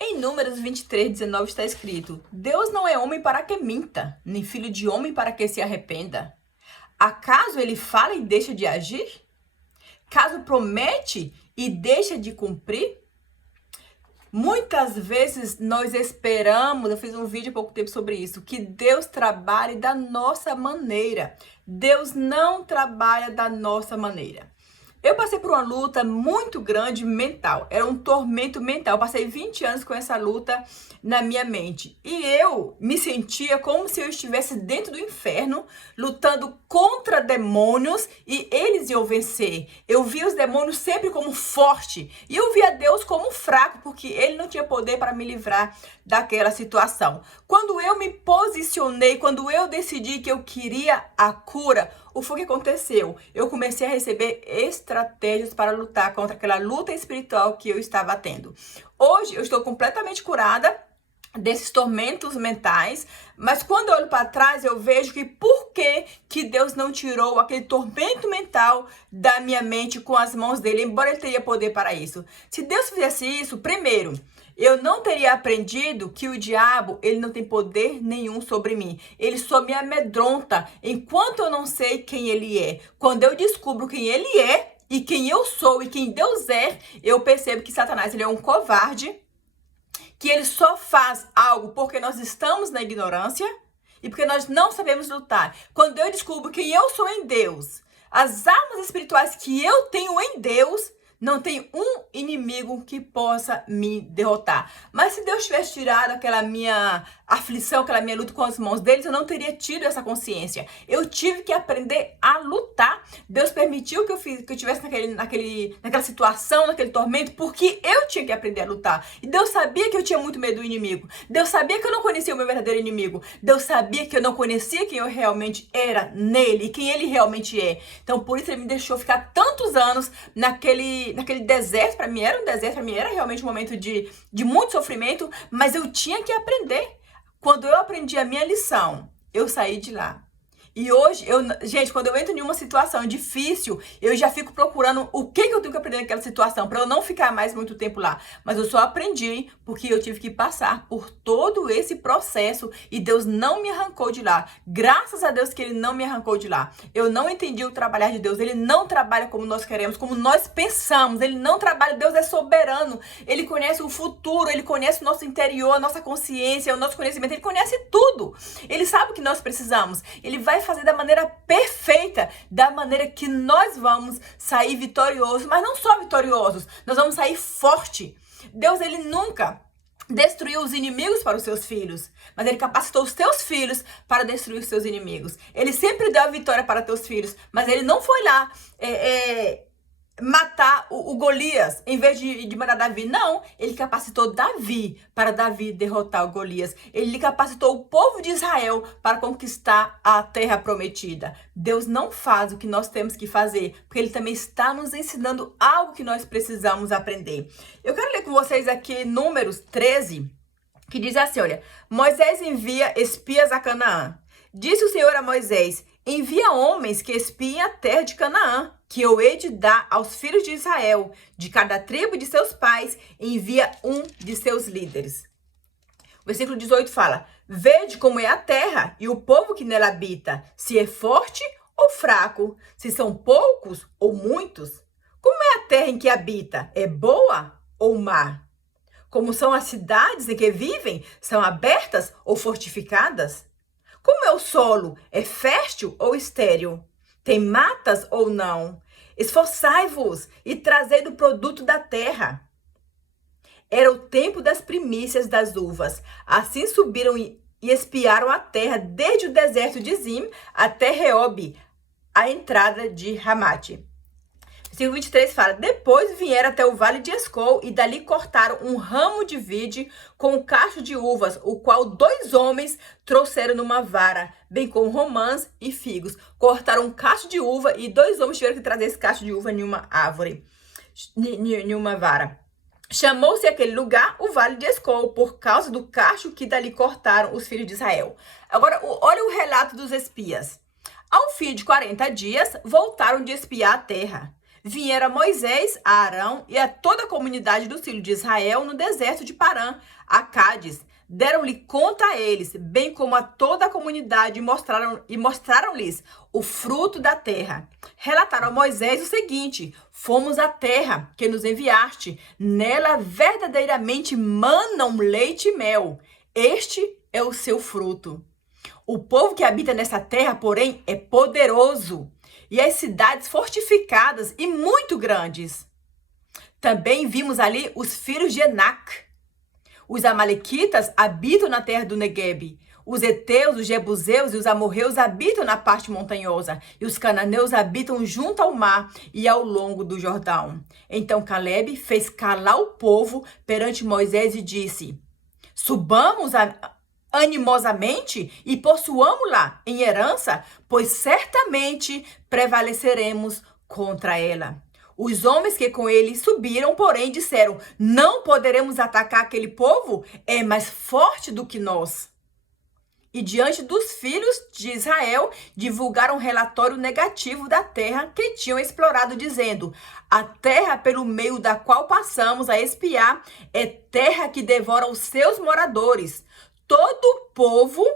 Em Números 23:19 está escrito: Deus não é homem para que minta, nem filho de homem para que se arrependa. Acaso ele fala e deixa de agir? Caso promete e deixa de cumprir? Muitas vezes nós esperamos, eu fiz um vídeo há pouco tempo sobre isso, que Deus trabalhe da nossa maneira. Deus não trabalha da nossa maneira. Eu passei por uma luta muito grande mental. Era um tormento mental. Eu passei 20 anos com essa luta na minha mente. E eu me sentia como se eu estivesse dentro do inferno, lutando contra demônios e eles iam vencer. Eu via os demônios sempre como forte. E eu via Deus como fraco, porque ele não tinha poder para me livrar daquela situação. Quando eu me posicionei, quando eu decidi que eu queria a cura, o que foi que aconteceu? Eu comecei a receber estratégias para lutar contra aquela luta espiritual que eu estava tendo. Hoje eu estou completamente curada desses tormentos mentais, mas quando eu olho para trás eu vejo que por que Deus não tirou aquele tormento mental da minha mente com as mãos dele, embora ele teria poder para isso. Se Deus fizesse isso, primeiro, eu não teria aprendido que o diabo, ele não tem poder nenhum sobre mim. Ele só me amedronta enquanto eu não sei quem ele é. Quando eu descubro quem ele é e quem eu sou e quem Deus é, eu percebo que Satanás, ele é um covarde, que ele só faz algo porque nós estamos na ignorância e porque nós não sabemos lutar. Quando eu descubro quem eu sou em Deus, as armas espirituais que eu tenho em Deus, não tem um inimigo que possa me derrotar. Mas se Deus tivesse tirado aquela minha aflição, aquela minha luta com as mãos deles, eu não teria tido essa consciência. Eu tive que aprender a lutar. Deus permitiu que eu estivesse naquela situação, naquele tormento, porque eu tinha que aprender a lutar. E Deus sabia que eu tinha muito medo do inimigo. Deus sabia que eu não conhecia o meu verdadeiro inimigo. Deus sabia que eu não conhecia quem eu realmente era nele e quem ele realmente é. Então, por isso ele me deixou ficar tantos anos naquele deserto. Para mim era um deserto, para mim era realmente um momento de muito sofrimento, mas eu tinha que aprender. Quando eu aprendi a minha lição, eu saí de lá. E hoje, gente, quando eu entro em uma situação difícil, eu já fico procurando o que eu tenho que aprender naquela situação, para eu não ficar mais muito tempo lá. Mas eu só aprendi porque eu tive que passar por todo esse processo e Deus não me arrancou de lá. Graças a Deus que ele não me arrancou de lá. Eu não entendi o trabalhar de Deus. Ele não trabalha como nós queremos, como nós pensamos. Ele não trabalha, Deus é soberano. Ele conhece o futuro, ele conhece o nosso interior, a nossa consciência, o nosso conhecimento. Ele conhece tudo. Ele sabe o que nós precisamos. Ele vai fazer da maneira perfeita, da maneira que nós vamos sair vitoriosos, mas não só vitoriosos, nós vamos sair forte. Deus, ele nunca destruiu os inimigos para os seus filhos, mas ele capacitou os teus filhos para destruir os seus inimigos. Ele sempre deu a vitória para teus filhos, mas ele não foi lá matar o Golias em vez de mandar Davi. Não, ele capacitou Davi para Davi derrotar o Golias. Ele capacitou o povo de Israel para conquistar a terra prometida. Deus não faz o que nós temos que fazer, porque ele também está nos ensinando algo que nós precisamos aprender. Eu quero ler com vocês aqui Números 13, que diz assim, olha: Moisés envia espias a Canaã. Disse o Senhor a Moisés: envia homens que espiem a terra de Canaã, que eu hei de dar aos filhos de Israel. De cada tribo de seus pais, envia um de seus líderes. O versículo 18 fala: vede como é a terra e o povo que nela habita, se é forte ou fraco, se são poucos ou muitos. Como é a terra em que habita? É boa ou má? Como são as cidades em que vivem? São abertas ou fortificadas? Como é o solo? É fértil ou estéril? Tem matas ou não? Esforçai-vos e trazei do produto da terra. Era o tempo das primícias das uvas. Assim subiram e espiaram a terra desde o deserto de Zim até Reob, a entrada de Ramate. Versículo 23 fala: depois vieram até o vale de Escol e dali cortaram um ramo de vide com um cacho de uvas, o qual 2 homens trouxeram numa vara, bem como romãs e figos. Cortaram um cacho de uva e 2 homens tiveram que trazer esse cacho de uva em uma árvore, em uma vara. Chamou-se aquele lugar o Vale de Escol, por causa do cacho que dali cortaram os filhos de Israel. Agora, olha o relato dos espias. Ao fim de 40 dias, voltaram de espiar a terra. vieram Moisés, a Arão e a toda a comunidade dos filhos de Israel no deserto de Parã, a Cádiz. Deram-lhe conta a eles, bem como a toda a comunidade, e mostraram-lhes o fruto da terra. Relataram a Moisés o seguinte: fomos à terra que nos enviaste, nela verdadeiramente manam leite e mel. Este é o seu fruto. O povo que habita nessa terra, porém, é poderoso, e as cidades fortificadas e muito grandes. Também vimos ali os filhos de Enac. Os amalequitas habitam na terra do Neguebe. Os heteus, os jebuseus e os amorreus habitam na parte montanhosa. E os cananeus habitam junto ao mar e ao longo do Jordão. Então Calebe fez calar o povo perante Moisés e disse: subamos animosamente e possuamos-la em herança, pois certamente prevaleceremos contra ela. Os homens que com ele subiram, porém, disseram: não poderemos atacar aquele povo, é mais forte do que nós. E diante dos filhos de Israel, divulgaram um relatório negativo da terra que tinham explorado, dizendo: a terra pelo meio da qual passamos a espiar é terra que devora os seus moradores. Todo o povo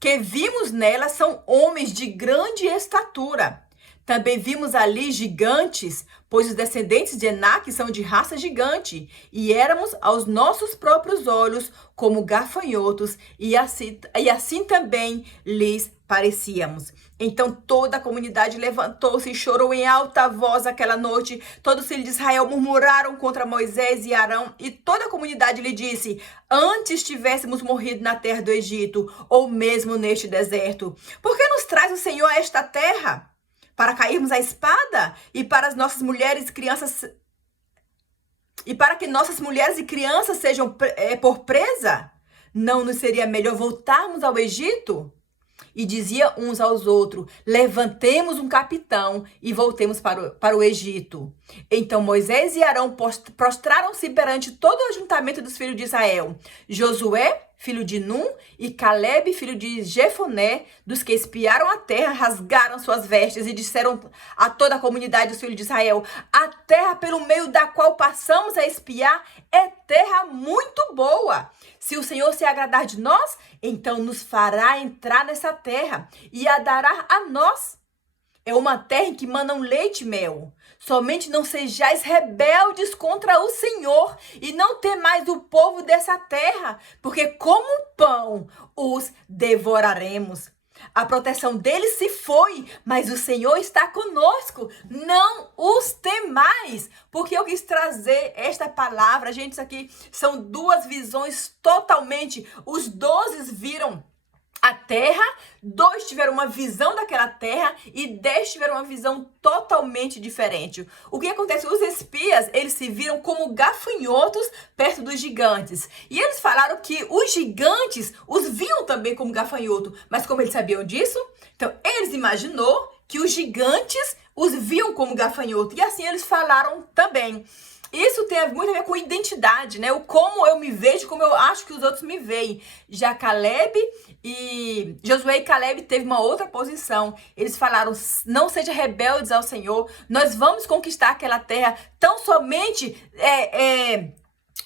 que vimos nela são homens de grande estatura. Também vimos ali gigantes, pois os descendentes de Enac são de raça gigante, e éramos aos nossos próprios olhos como gafanhotos, e assim também lhes parecíamos. Então toda a comunidade levantou-se e chorou em alta voz aquela noite. Todos os filhos de Israel murmuraram contra Moisés e Arão, e toda a comunidade lhe disse: antes tivéssemos morrido na terra do Egito, ou mesmo neste deserto. Por que nos traz o Senhor a esta terra? Para cairmos à espada e para as nossas mulheres e crianças e para que nossas mulheres e crianças sejam por presa? Não nos seria melhor voltarmos ao Egito? E dizia uns aos outros: levantemos um capitão e voltemos para o Egito. Então Moisés e Arão prostraram-se perante todo o ajuntamento dos filhos de Israel. Josué, filho de Num, e Calebe, filho de Jefoné, dos que espiaram a terra, rasgaram suas vestes e disseram a toda a comunidade dos filhos de Israel: a terra pelo meio da qual passamos a espiar é terra muito boa. Se o Senhor se agradar de nós, então nos fará entrar nessa terra e a dará a nós. É uma terra em que manam leite e mel. Somente não sejais rebeldes contra o Senhor e não temais o povo dessa terra, porque como pão os devoraremos. A proteção deles se foi, mas o Senhor está conosco. Não os temais. Porque eu quis trazer esta palavra. Gente, isso aqui são duas visões totalmente. Os 12 viram a terra, 2 tiveram uma visão daquela terra e 10 tiveram uma visão totalmente diferente. O que acontece? Os espias, eles se viram como gafanhotos perto dos gigantes. E eles falaram que os gigantes os viam também como gafanhoto. Mas como eles sabiam disso? Então, eles imaginou que os gigantes os viam como gafanhoto. E assim eles falaram também. Isso tem muito a ver com identidade, né? O como eu me vejo, como eu acho que os outros me veem. Já Calebe e Josué e Calebe teve uma outra posição. Eles falaram: não sejam rebeldes ao Senhor, nós vamos conquistar aquela terra, tão somente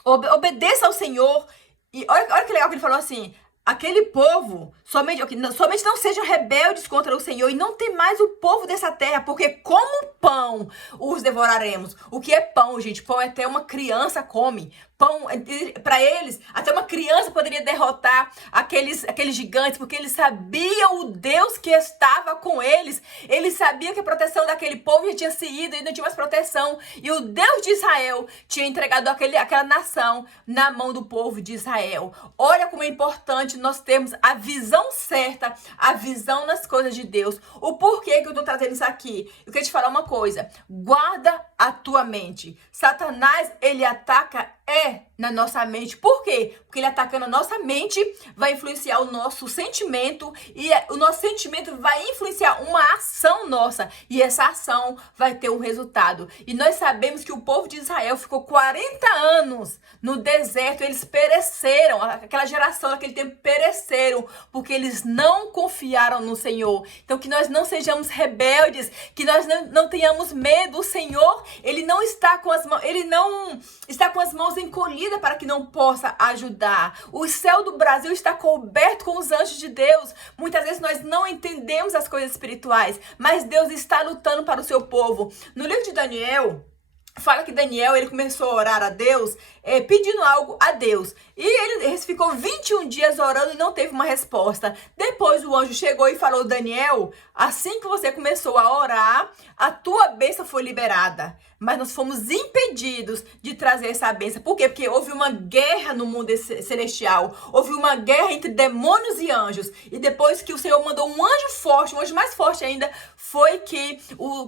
obedeça ao Senhor. E olha que legal que ele falou assim: aquele povo, somente não sejam rebeldes contra o Senhor e não tem mais o povo dessa terra, porque como pão os devoraremos. O que é pão, gente? Pão até uma criança come. Pão, para eles, até uma criança poderia derrotar aqueles gigantes, porque eles sabiam o Deus que estava com eles. Eles sabiam que a proteção daquele povo já tinha se ido e não tinha mais proteção. E o Deus de Israel tinha entregado aquela nação na mão do povo de Israel. Olha como é importante nós termos a visão certa, a visão nas coisas de Deus. O porquê que eu estou trazendo isso aqui? Eu quero te falar uma coisa. Guarda a tua mente. Satanás, ele ataca na nossa mente. Por quê? Porque ele atacando a nossa mente vai influenciar o nosso sentimento e o nosso sentimento vai influenciar uma ação nossa e essa ação vai ter um resultado. E nós sabemos que o povo de Israel ficou 40 anos no deserto, eles pereceram, aquela geração daquele tempo pereceram porque eles não confiaram no Senhor. Então que nós não sejamos rebeldes, que nós não tenhamos medo. O Senhor, ele não está com as mãos, ele não está com as mãos encolhidas para que não possa ajudar. O céu do Brasil está coberto com os anjos de Deus. Muitas vezes nós não entendemos as coisas espirituais, mas Deus está lutando para o seu povo. No livro de Daniel, fala que Daniel, ele começou a orar a Deus, pedindo algo a Deus. E ele ficou 21 dias orando e não teve uma resposta. Depois o anjo chegou e falou: Daniel, assim que você começou a orar, a tua bênção foi liberada. Mas nós fomos impedidos de trazer essa bênção. Por quê? Porque houve uma guerra no mundo celestial. Houve uma guerra entre demônios e anjos. E depois que o Senhor mandou um anjo forte, um anjo mais forte ainda, foi que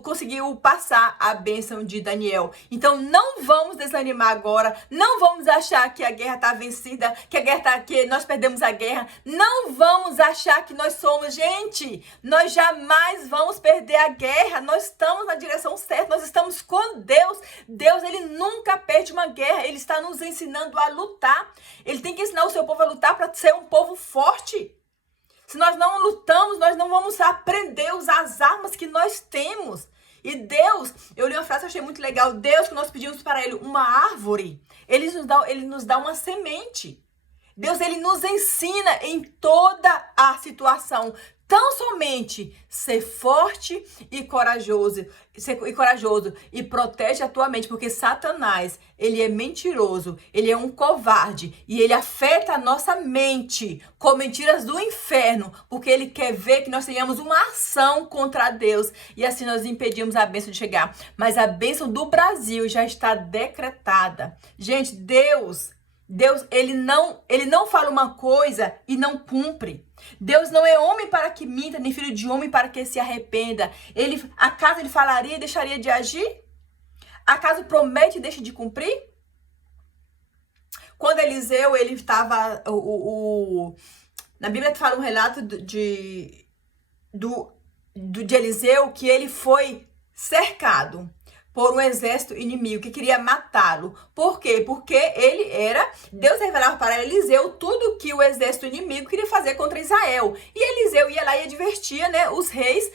conseguiu passar a bênção de Daniel. Então não vamos desanimar agora. Não vamos achar que a guerra está vencida, que nós perdemos a guerra. Não vamos achar que nós somos. Gente, nós jamais vamos perder a guerra. Nós estamos na direção certa. Nós estamos com Deus. Deus, ele nunca perde uma guerra. Ele está nos ensinando a lutar. Ele tem que ensinar o seu povo a lutar para ser um povo forte. Se nós não lutamos, nós não vamos aprender a usar as armas que nós temos. E Deus, eu li uma frase que eu achei muito legal. Deus, que nós pedimos para ele uma árvore, ele nos dá uma semente. Deus, ele nos ensina em toda a situação. Tão somente ser forte e corajoso e protege a tua mente, porque Satanás, ele é mentiroso, ele é um covarde e ele afeta a nossa mente com mentiras do inferno, porque ele quer ver que nós tenhamos uma ação contra Deus e assim nós impedimos a bênção de chegar. Mas a bênção do Brasil já está decretada. Gente, Deus, ele não fala uma coisa e não cumpre. Deus não é homem para que minta, nem filho de homem para que se arrependa. Acaso ele falaria e deixaria de agir? Acaso promete e deixa de cumprir? Quando Eliseu, ele estava... na Bíblia fala um relato de Eliseu, que ele foi cercado por um exército inimigo que queria matá-lo. Por quê? Porque Deus revelava para Eliseu tudo que o exército inimigo queria fazer contra Israel. E Eliseu ia lá e advertia, né, os reis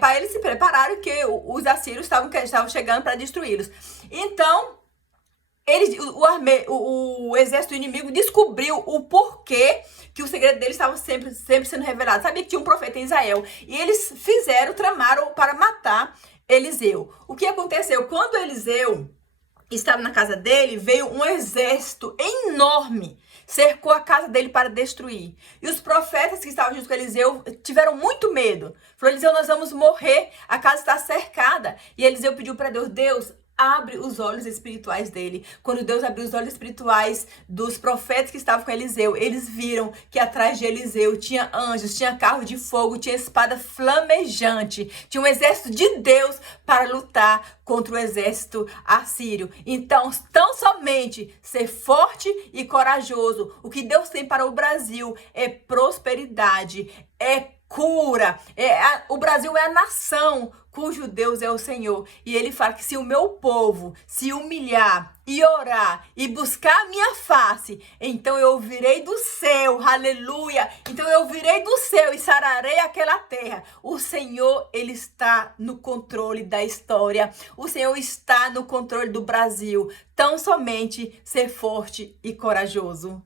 para eles se prepararem, que os assírios estavam chegando para destruí-los. Então, o exército inimigo descobriu o porquê que o segredo deles estava sempre sendo revelado. Sabia que tinha um profeta em Israel. E eles tramaram para matar Eliseu. O que aconteceu? Quando Eliseu estava na casa dele, veio um exército enorme, cercou a casa dele para destruir. E os profetas que estavam junto com Eliseu tiveram muito medo. Falou: Eliseu, nós vamos morrer, a casa está cercada. E Eliseu pediu para Deus: Deus, abre os olhos espirituais dele. Quando Deus abriu os olhos espirituais dos profetas que estavam com Eliseu, eles viram que atrás de Eliseu tinha anjos, tinha carro de fogo, tinha espada flamejante, tinha um exército de Deus para lutar contra o exército assírio. Então, tão somente ser forte e corajoso. O que Deus tem para o Brasil é prosperidade, é cura. O Brasil é a nação cujo Deus é o Senhor. E ele fala que se o meu povo se humilhar e orar e buscar a minha face, então eu virei do céu, aleluia. Então eu virei do céu e sararei aquela terra. O Senhor, ele está no controle da história. O Senhor está no controle do Brasil. Tão somente ser forte e corajoso.